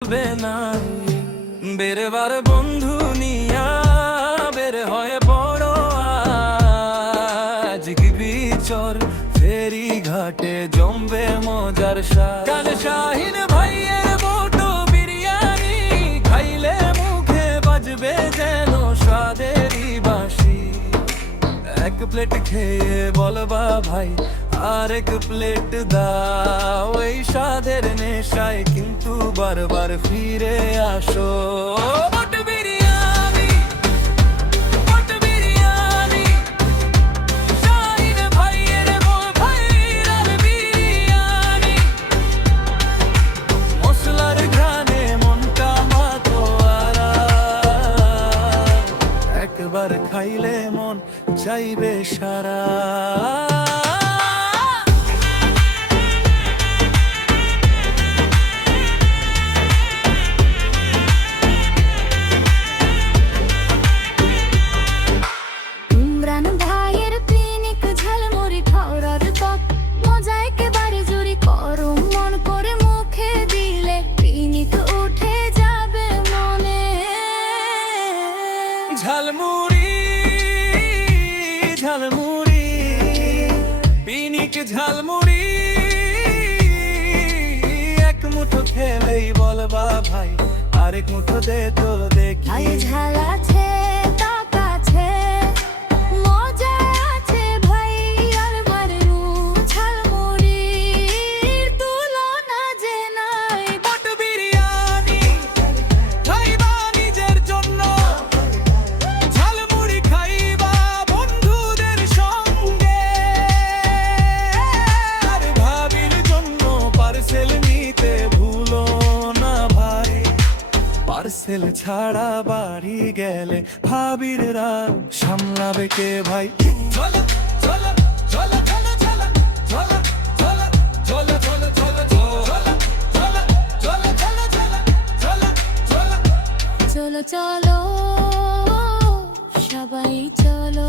নাই বেরবার বন্ধু নিয়া বের হয়ে পড়ো আজ বিচর ফেরি ঘাটে জমবে মজার কাল শাহিন ভাইয়ের বটো বিরিয়ানি খাইলে মুখে বাজবে যেন স্বাদেরই বাঁশি এক প্লেট খেয়ে বলবা ভাই আরেক প্লেট দাও এই স্বাদের নেশায় কিন্তু বারবার ফিরে আসো মশলার ঘ্রাণে মনটা মাতোয়ারা একবার খাইলে মন চাইবে সারা ঝালমুড়ি ঝালমুড়ি পিনিক ঝালমুড়ি এক মুঠো খেলেই বলবা ভাই আরেক মুঠো দে তো দেখি ঝাল আছে টক আছে মজা আছে ভাই আর বারু ঝালমুড়ির তুলনা যে নাই বট বিরিয়ানি খাইবা নিজের জন্য ঝালমুড়ি খাইবা বন্ধুদের সঙ্গে আর ভাবির জন্য পার্সেল নিতে ভুলো না ভাই পার্সেল ছাড়া বাড়ি গেলে ভাবির রাগ সামলাবে কে ভাই চলো চলো চলো চলো চলো চলো চলো চলো চলো চলো চলো চলো চলো চলো চলো চলো চলো সবাই চলো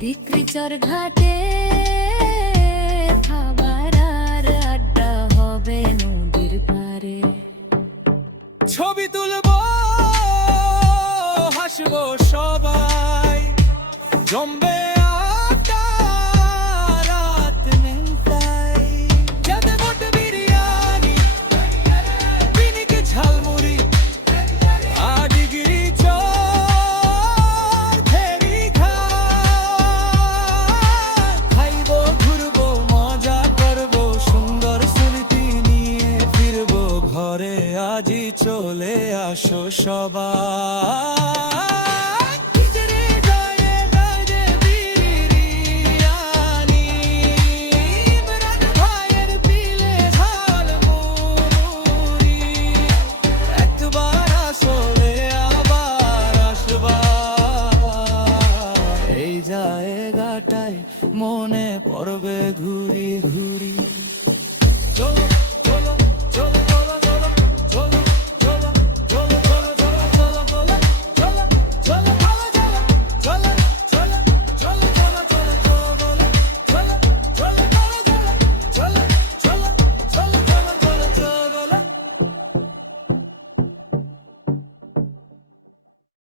বিক্রিচর ঘাটে খাবার আর আড্ডা হবে নদীর পারে ছবি তুলবো হাসবো সবাই জমবে আড্ডা রাত নেই যাতে বট বিরিয়ানি পিনিক ঝালমুড়ি আডিগিরি চর ফেরি খাইবো ঘুরবো মজা করবো সুন্দর স্মৃতি নিয়ে ফিরবো ঘরে আজই চলে আসো সবাই এই জায়গাটায় মনে পড়বে ঘুরি ঘুরি